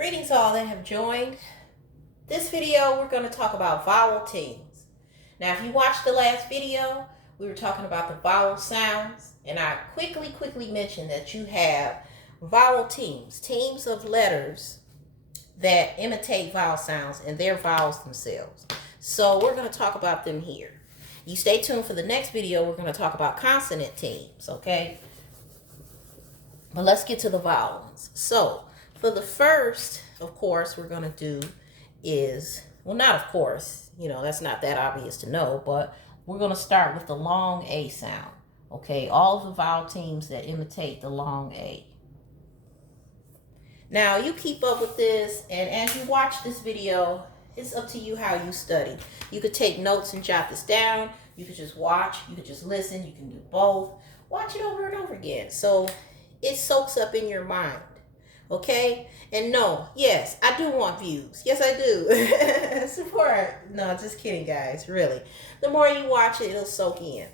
Greetings all that have joined. This video we're going to talk about vowel teams. Now if you watched the last video, we were talking about the vowel sounds, and I quickly mentioned that you have vowel teams of letters that imitate vowel sounds, and they're vowels themselves. So we're going to talk about them here. You stay tuned for the next video. We're going to talk about consonant teams, okay? But let's get to the vowel ones. So for the first, of course, we're going to do is, well, not of course, that's not that obvious to know, but we're going to start with the long A sound. Okay, all of the vowel teams that imitate the long A. Now, you keep up with this, and as you watch this video, it's up to you how you study. You could take notes and jot this down. You could just watch. You could just listen. You can do both. Watch it over and over again, so it soaks up in your mind. Okay? And no, yes, I do want views. Yes, I do. Support. No, just kidding, guys. Really. The more you watch it, it'll soak in.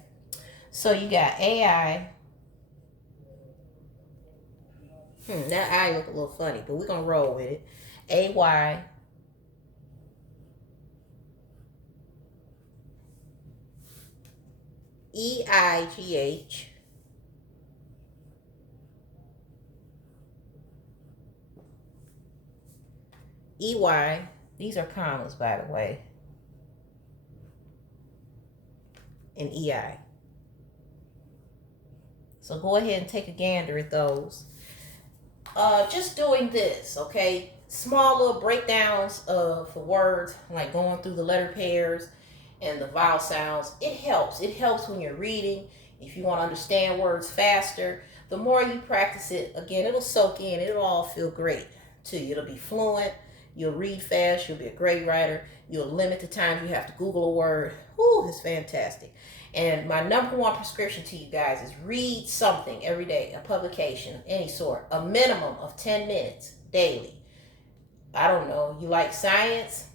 So you got AI. That I look a little funny, but we're going to roll with it. AY. EIGH. EY. These are commas, by the way. And EI. So go ahead and take a gander at those. Just doing this, okay? Small little breakdowns of the words, like going through the letter pairs and the vowel sounds. It helps. It helps when you're reading. If you want to understand words faster, the more you practice it, again, it'll soak in. It'll all feel great to you. It'll be fluent. You'll read fast. You'll be a great writer. You'll limit the times you have to Google a word. Whew, it's fantastic. And my number one prescription to you guys is read something every day, a publication of any sort, a minimum of 10 minutes daily. I don't know. You like science?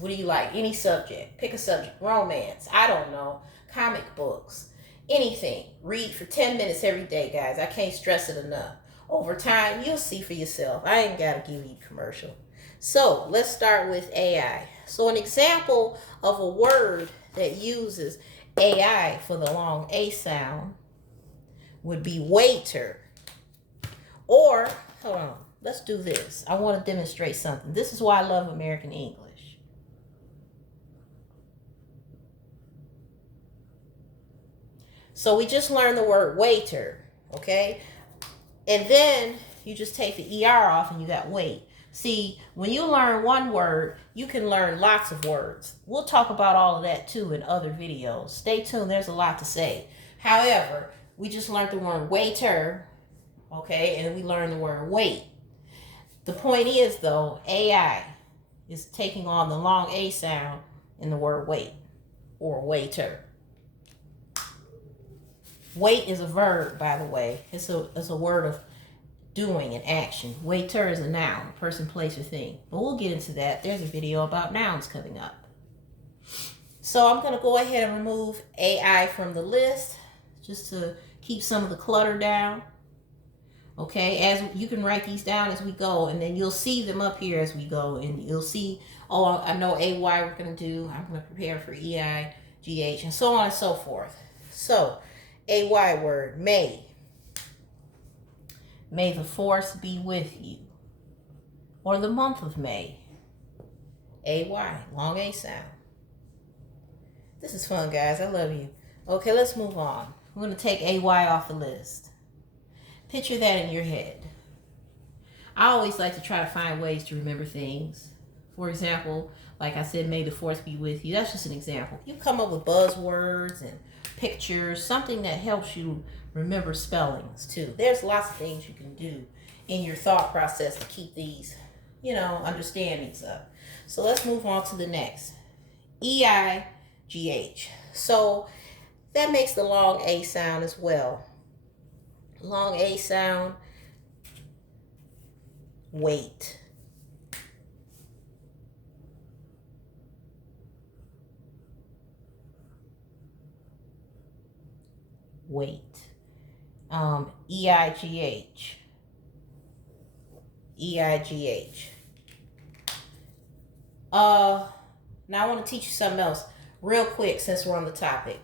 What do you like? Any subject. Pick a subject. Romance. I don't know. Comic books. Anything. Read for 10 minutes every day, guys. I can't stress it enough. Over time, you'll see for yourself. I ain't got to give you a commercial. So let's start with AI. So an example of a word that uses AI for the long A sound would be waiter. Or, hold on, let's do this. I want to demonstrate something. This is why I love American English. So we just learned the word waiter, okay? And then you just take the ER off and you got wait. See, when you learn one word, you can learn lots of words. We'll talk about all of that too in other videos. Stay tuned, there's a lot to say. However, we just learned the word waiter, okay, and we learned the word wait. The point is, though, AI is taking on the long A sound in the word wait or waiter. Wait is a verb, by the way. It's a word of doing an action. Waiter is a noun, person, place, or thing. But we'll get into that. There's a video about nouns coming up. So I'm going to go ahead and remove AI from the list just to keep some of the clutter down. Okay, as you can write these down as we go, and then you'll see them up here as we go, and you'll see, oh, I know AY we're going to do. I'm going to prepare for EI, GH, and so on and so forth. So, AY word, may. May the force be with you. Or the month of May. AY, long A sound. This is fun, guys. I love you. Okay, let's move on. We're going to take AY off the list. Picture that in your head. I always like to try to find ways to remember things. For example, like I said, may the force be with you. That's just an example. You come up with buzzwords and pictures, something that helps you remember spellings too. There's lots of things you can do in your thought process to keep these, understandings up. So let's move on to the next. EIGH. So that makes the long A sound as well. Long A sound. Wait. Wait. EIGH. E-I-G-H. Now I want to teach you something else real quick since we're on the topic.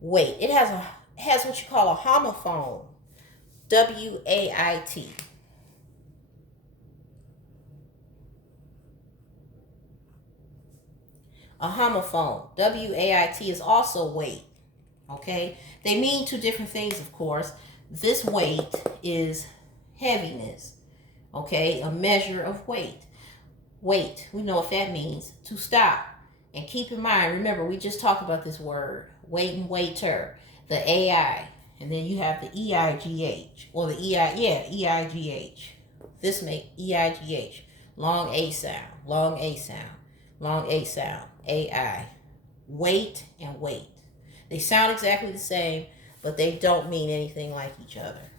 Wait, it has what you call a homophone. W-A-I-T. A homophone. W-A-I-T is also wait. Okay? They mean two different things, of course. This weight is heaviness. Okay? A measure of weight. Wait, we know what that means. To stop. And keep in mind, remember, we just talked about this word. Wait and waiter. The A-I. And then you have the E-I-G-H. Or the E-I-G-H. This make E-I-G-H. Long A sound. Long A sound. Long A sound. A-I. Wait and wait. They sound exactly the same, but they don't mean anything like each other.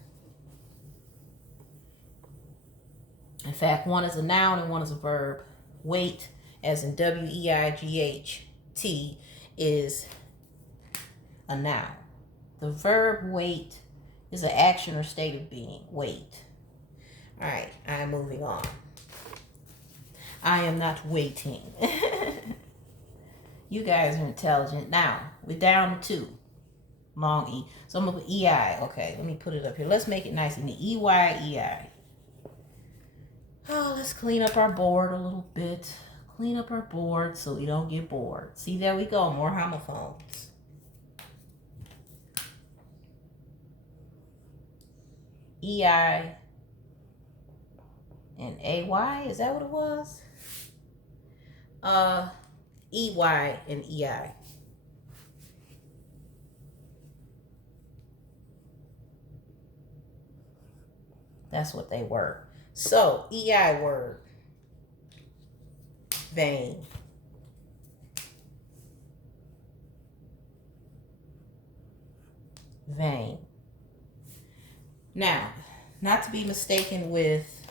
In fact, one is a noun and one is a verb. Wait, as in W-E-I-G-H-T, is a noun. The verb wait is an action or state of being. Wait. All right, I am moving on. I am not waiting. You guys are intelligent. Now, we're down to 2. Long E. So I'm going to put E-I. Okay, let me put it up here. Let's make it nice and neat. E-Y-E-I. Oh, let's clean up our board a little bit. Clean up our board so we don't get bored. See, there we go. More homophones. E-I and A-Y. Is that what it was? E-Y and E-I. That's what they were. So, E-I word. Vain. Vain. Now, not to be mistaken with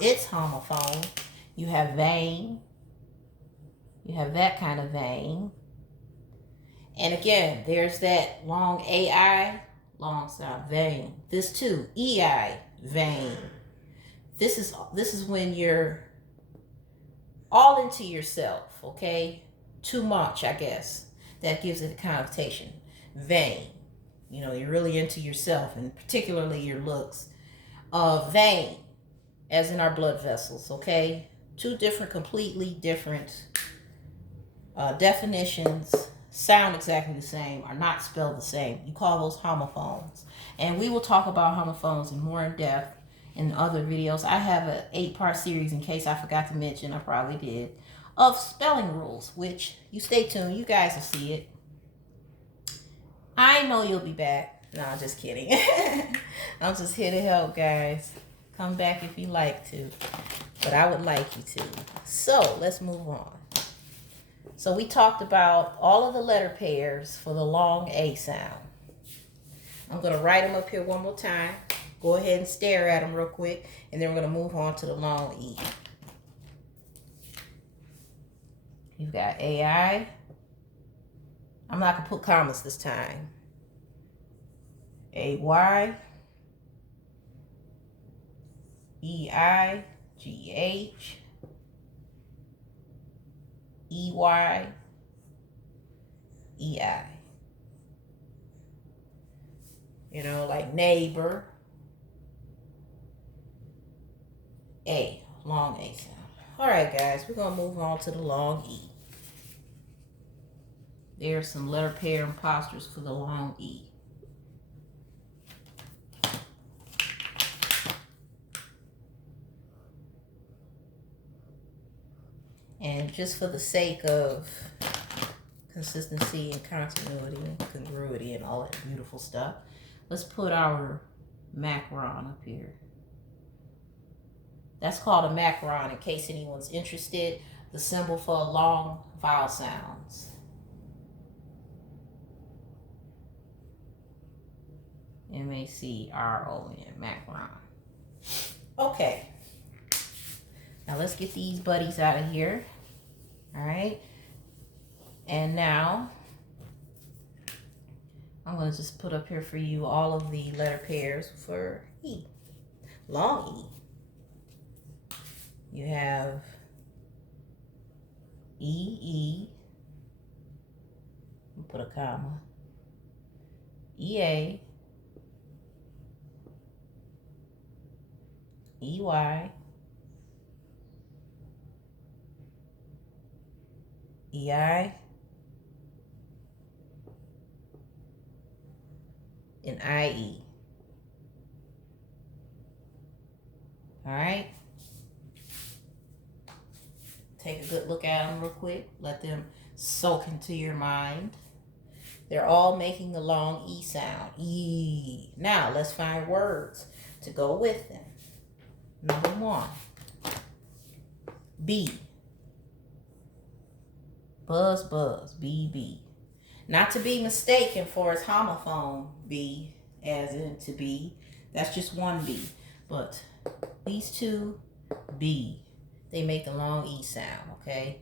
its homophone, you have vain. You have that kind of vain. And again, there's that long A-I, long sound, vain. This too, E-I, vain. This is when you're all into yourself, okay? Too much, I guess. That gives it a connotation. Vain. You know, you're really into yourself, and particularly your looks. Vein, as in our blood vessels, okay? Two different, completely different definitions, sound exactly the same, are not spelled the same. You call those homophones. And we will talk about homophones in more in depth in other videos. I have an 8-part series, in case I forgot to mention, I probably did, of spelling rules, which you stay tuned. You guys will see it. I know you'll be back. No, I'm just kidding. I'm just here to help, guys. Come back if you like to. But I would like you to. So, let's move on. So, we talked about all of the letter pairs for the long A sound. I'm going to write them up here one more time. Go ahead and stare at them real quick. And then we're going to move on to the long E. You've got AI. I'm not going to put commas this time. A-Y. E-I-G-H. E-Y. E-I. You know, like neighbor. A. Long A sound. All right, guys. We're going to move on to the long E. There's some letter pair imposters for the long E. And just for the sake of consistency and continuity and congruity and all that beautiful stuff, let's put our macaron up here. That's called a macaron, in case anyone's interested. The symbol for long vowel sounds. M-A-C-R-O-N, macaron. Okay. Now let's get these buddies out of here. All right. And now I'm going to just put up here for you all of the letter pairs for E. Long E. You have E-E. Put a comma. E-A. E-Y. E-I. And I-E. All right? Take a good look at them real quick. Let them soak into your mind. They're all making the long E sound. E. Now, let's find words to go with them. Number one. B. Buzz, buzz. B. Not to be mistaken for its homophone B, as in to be. That's just one B. But these two, B. They make the long E sound, okay?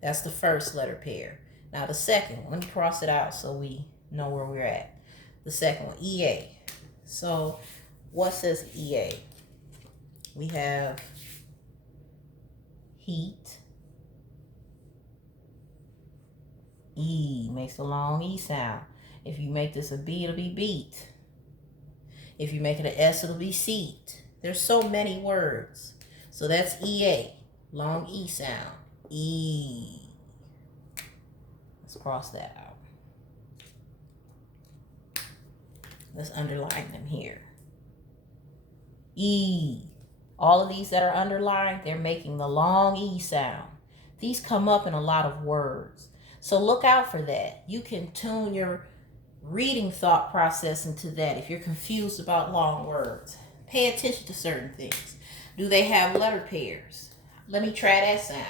That's the first letter pair. Now the second one, let me cross it out so we know where we're at. The second one, EA. So what says EA? We have heat. E makes a long E sound. If you make this a B, it'll be beat. If you make it an S, it'll be seat. There's so many words. So that's EA, long E sound. E. Let's cross that out. Let's underline them here. E. All of these that are underlined, they're making the long E sound. These come up in a lot of words. So look out for that. You can tune your reading thought process into that if you're confused about long words. Pay attention to certain things. Do they have letter pairs? Let me try that sound.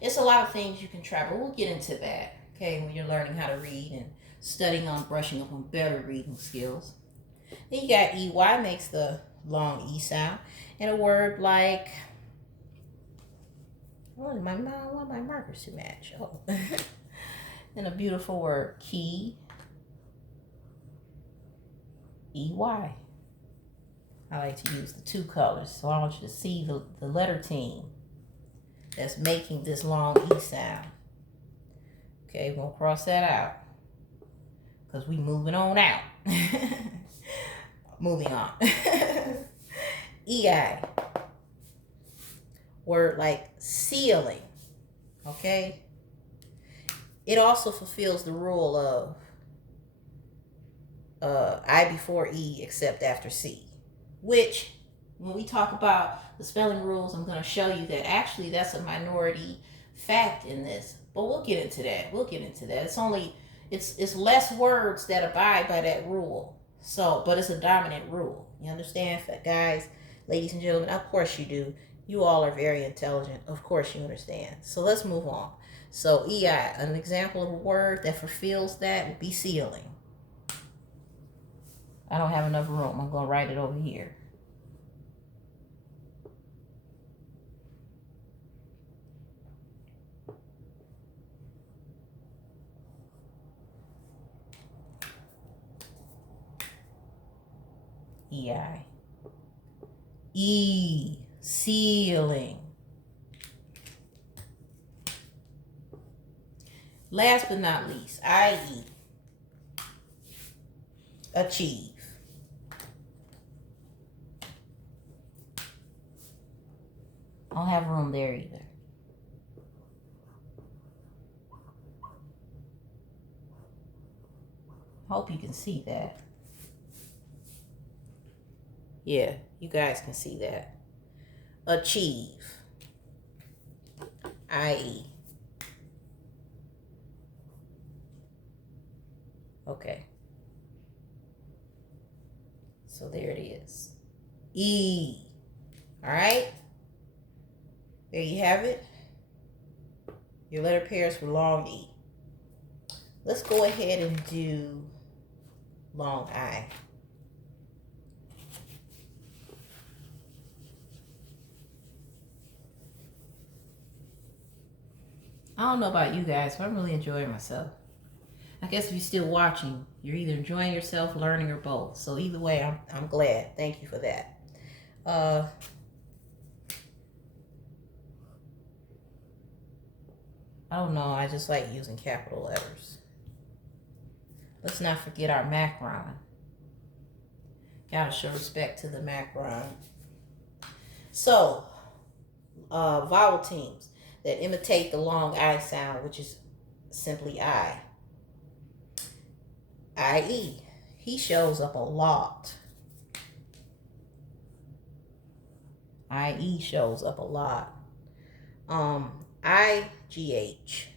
It's a lot of things you can try, but we'll get into that, okay, when you're learning how to read and studying on brushing up on better reading skills. Then you got EY makes the long E sound. And a word like, I want my markers to match. Oh. And a beautiful word, key. EY. I like to use the two colors, so I want you to see the letter team that's making this long E sound. Okay, we're going to cross that out because we moving on out. Moving on. EI. Word like ceiling. Okay? It also fulfills the rule of I before E except after C. Which, when we talk about the spelling rules, I'm going to show you that actually that's a minority fact in this. But we'll get into that. It's less words that abide by that rule. So, but it's a dominant rule. You understand, guys, ladies and gentlemen? Of course you do. You all are very intelligent. Of course you understand. So let's move on. So EI, an example of a word that fulfills that would be ceiling. I don't have enough room. I'm going to write it over here. EI. E, ceiling. Last but not least, IE, achieve. I don't have room there either. Hope you can see that. Yeah, you guys can see that. Achieve. IE. Okay. So there it is. E. All right. There you have it. Your letter pairs for long E. Let's go ahead and do long I. I don't know about you guys, but I'm really enjoying myself. I guess if you're still watching, you're either enjoying yourself, learning, or both. So either way, I'm glad. Thank you for that. I don't know. I just like using capital letters. Let's not forget our macron. Gotta show respect to the macron. So, vowel teams that imitate the long I sound, which is simply I. I-E. He shows up a lot. I-E shows up a lot. I-G-H.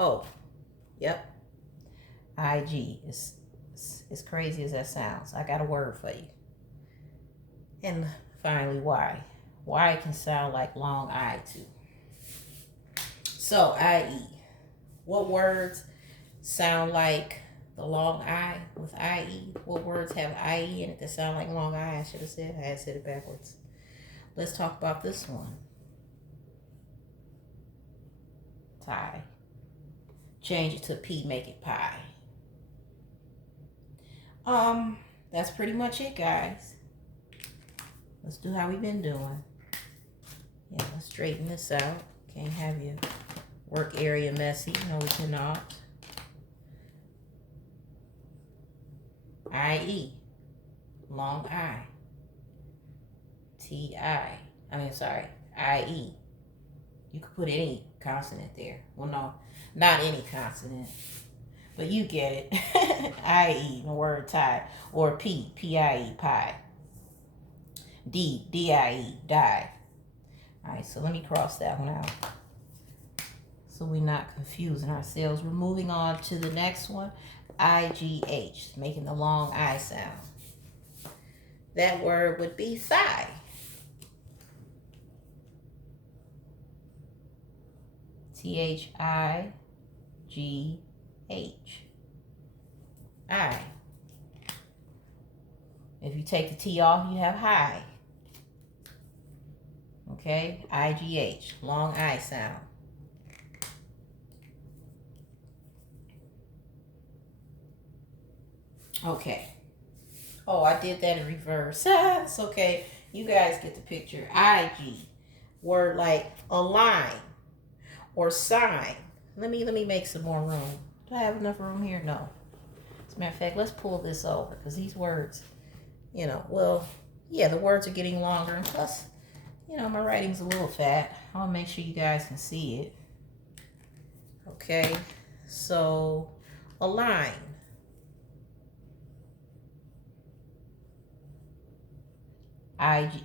Oh, yep. I-G. It's as crazy as that sounds. I got a word for you. And finally, Y. Y can sound like long I too. So, I-E. What words sound like the long I with I-E? What words have I-E in it that sound like long I? I should have said. I had said it backwards. Let's talk about this one. Tie. Change it to P, make it pie. That's pretty much it, guys. Let's do how we've been doing. Yeah, let's straighten this out. Can't have your work area messy. No, we cannot. I-E. Long I. T-I. I-E. You could put any consonant there. Well, no, not any consonant. But you get it. I-E, the word tie. Or P, P-I-E, pie. D, D-I-E, die. All right, so let me cross that one out so we're not confusing ourselves. We're moving on to the next one, I-G-H, making the long I sound. That word would be thigh. T-H-I-G-H. I. If you take the T off, you have high. Okay, I-G-H, long I sound. Okay. Oh, I did that in reverse. It's okay. You guys get the picture. I-G, word like align or sign. Let me make some more room. Do I have enough room here? No. As a matter of fact, let's pull this over because these words, well, yeah, the words are getting longer. And plus, my writing's a little fat. I want to make sure you guys can see it. Okay, so align. I-G,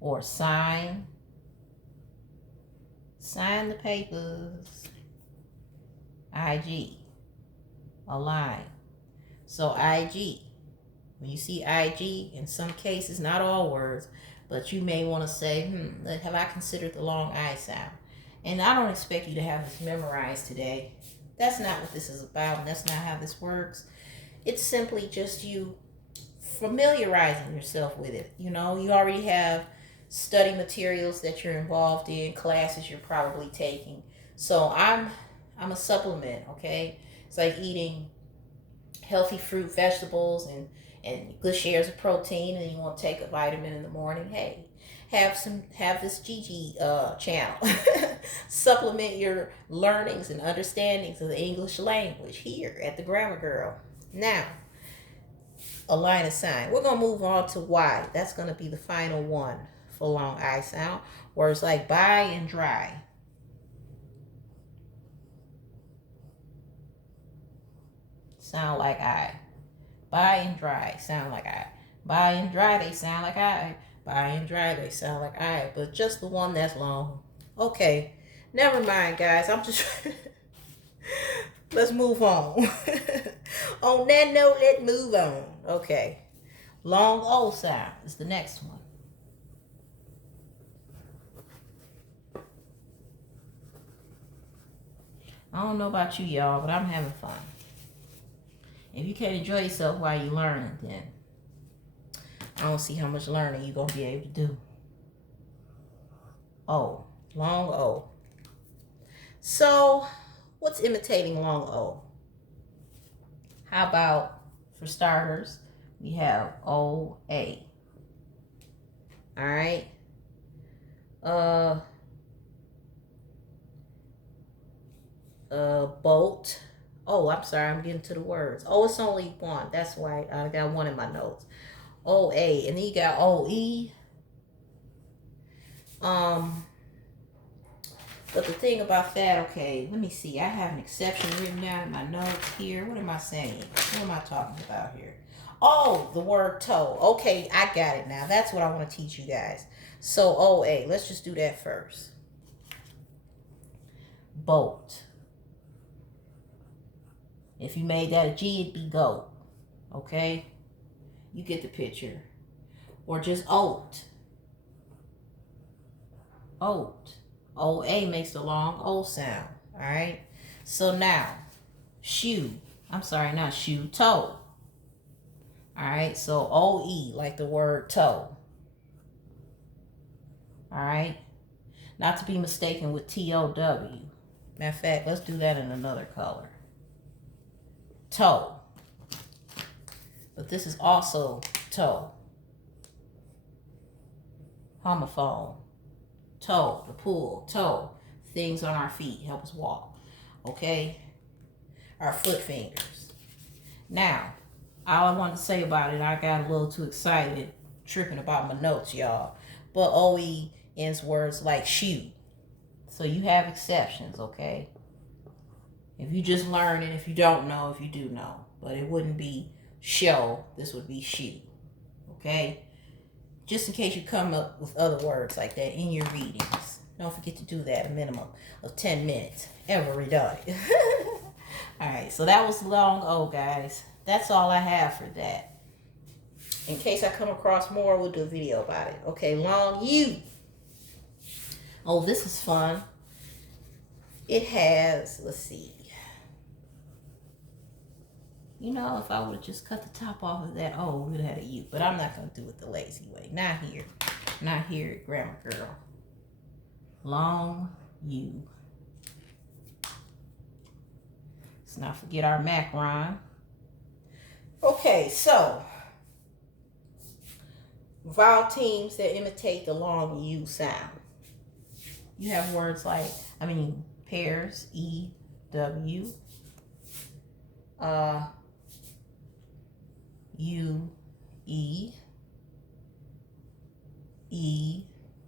or sign. Sign the papers. I-G, align. So I-G. When you see I-G, in some cases, not all words, but you may want to say, have I considered the long I sound? And I don't expect you to have this memorized today. That's not what this is about, and that's not how this works. It's simply just you familiarizing yourself with it. You already have study materials that you're involved in, classes you're probably taking. So I'm a supplement, okay? It's like eating healthy fruit, vegetables, and good shares of protein, and you want to take a vitamin in the morning. Hey, have this Gigi channel. Supplement your learnings and understandings of the English language here at the Grammar Girl. Now, align and sign. We're going to move on to Y. That's going to be the final one for long I sound. Words like buy and dry. Sound like I. Buy and dry sound like I. Buy and dry, they sound like I. Buy and dry, they sound like I. But just the one that's long. Okay, never mind, guys. I'm just... Let's move on. On that note, let's move on. Okay. Long O sound is the next one. I don't know about you, y'all, but I'm having fun. If you can't enjoy yourself while you're learning, then I don't see how much learning you're going to be able to do. O. Long O. So, what's imitating long O? How about, for starters, we have OA. All right. Bolt. Oh, I'm sorry, I'm getting to the words. Oh, it's only one. That's why I got one in my notes. OA. And then you got OE. But the thing about that, okay, let me see. I have an exception written down in my notes here. What am I saying? What am I talking about here? Oh, the word toe. Okay, I got it now. That's what I want to teach you guys. So OA, let's just do that first. Bolt. If you made that a G, it'd be goat. Okay? You get the picture. Or just oat. Oat. OA makes the long O sound. Alright? So now, shoe. I'm sorry, not shoe, toe. Alright? So OE, like the word toe. Alright? Not to be mistaken with TOW. Matter of fact, let's do that in another color. Toe. But this is also toe. Homophone. Toe, the pull, toe. Things on our feet help us walk. Okay? Our foot fingers. Now, all I wanted to say about it, I got a little too excited tripping about my notes, y'all. But OE ends words like shoe. So you have exceptions, okay? If you just learn it, if you don't know, if you do know. But it wouldn't be show, this would be shoe. Okay? Just in case you come up with other words like that in your readings. Don't forget to do that a minimum of 10 minutes every day. Alright, so that was long O, guys. That's all I have for that. In case I come across more, we'll do a video about it. Okay, long U. Oh, this is fun. It has, let's see. You know, if I would have just cut the top off of that, oh, we would have had a U. But I'm not going to do it the lazy way. Not here. Not here, Grammar Girl. Long U. Let's not forget our macron. Okay, so. Vowel teams that imitate the long U sound. You have words like, pairs, E, W. U, E, E,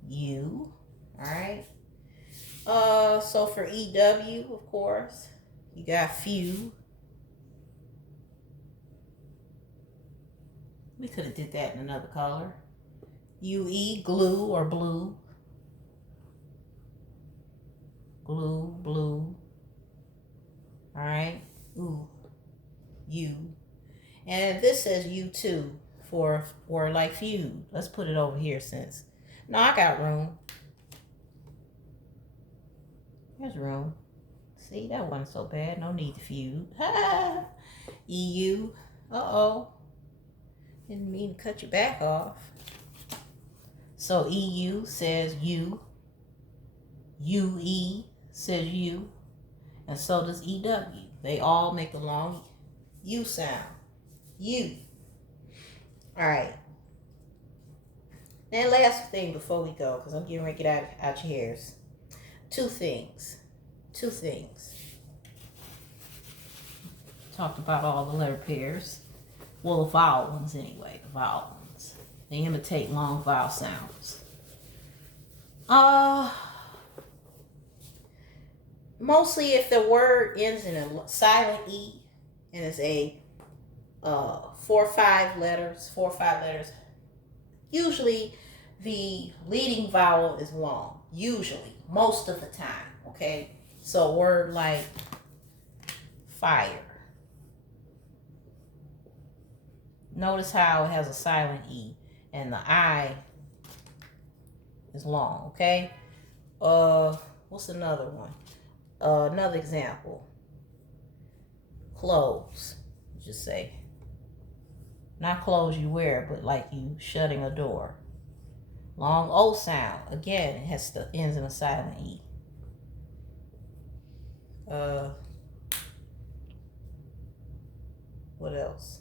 U. Alright. So for EW, of course, you got few. We could have did that in another color. UE, glue or blue. Glue, blue. Alright. Ooh. U. And this says U2 for word like feud. Let's put it over here since. No, I got room. There's room. See, that wasn't so bad. No need to feud. EU. Uh-oh. Didn't mean to cut your back off. So EU says you. UE says you. And so does EW. They all make a long U sound. U. Alright. Then last thing before we go, because I'm getting ready to get out your hairs. Two things. Talked about all the letter pairs. Well, the vowel ones anyway. The vowel ones. They imitate long vowel sounds. Mostly if the word ends in a silent E and it's a 4 or 5 letters, usually the leading vowel is long. Usually, most of the time, okay? So a word like fire. Notice how it has a silent E and the I is long, okay? What's another one? Another example. Clothes. Just say. Not clothes you wear, but like you shutting a door. Long O sound. Again, it has the ends in a silent E. What else?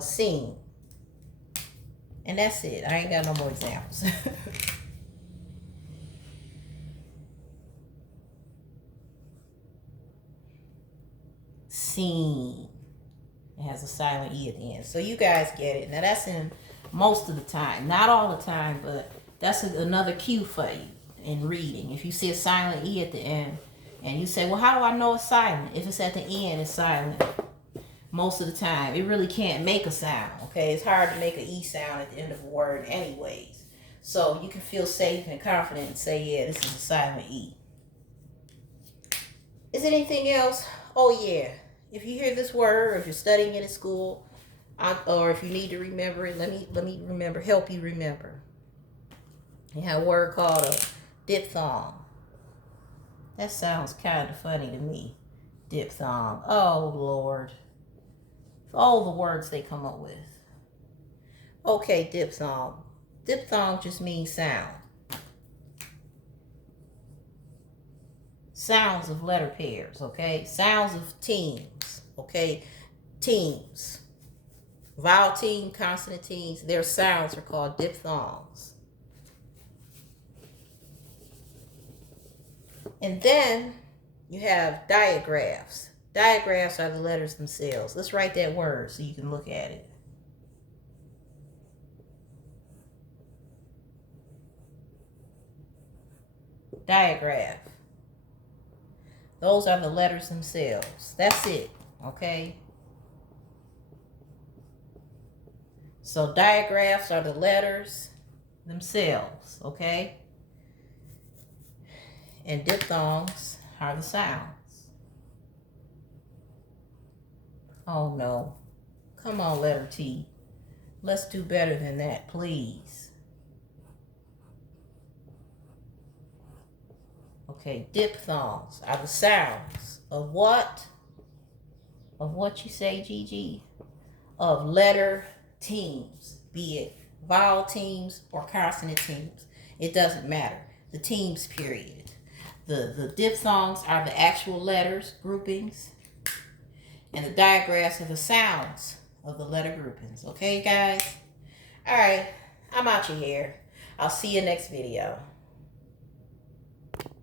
Seen. And that's it. I ain't got no more examples. Seen. It has a silent E at the end. So you guys get it. Now that's in most of the time. Not all the time, but that's another cue for you in reading. If you see a silent E at the end and you say, well, how do I know it's silent? If it's at the end, it's silent. Most of the time, it really can't make a sound, okay? It's hard to make an E sound at the end of a word anyways. So you can feel safe and confident and say, yeah, this is a silent E. Is it anything else? Oh, yeah. If you hear this word, or if you're studying it at school, or if you need to remember it, let me help you remember. You have a word called a diphthong. That sounds kind of funny to me. Diphthong. Oh, Lord. All the words they come up with. Okay, diphthong. Diphthong just means sound. Sounds of letter pairs, okay? Sounds of teams, okay? Teams. Vowel team, consonant teams, their sounds are called diphthongs. And then you have digraphs. Digraphs are the letters themselves. Let's write that word so you can look at it. Digraph. Those are the letters themselves. That's it, okay? So digraphs are the letters themselves, okay? And diphthongs are the sounds. Oh no. Come on, letter T. Let's do better than that, please. Okay, diphthongs are the sounds of what? Of what you say, Gigi? Of letter teams, be it vowel teams or consonant teams. It doesn't matter. The teams, period. The diphthongs are the actual letters, groupings. And the digraphs are the sounds of the letter groupings. Okay, guys? All right. I'm out your hair. I'll see you next video.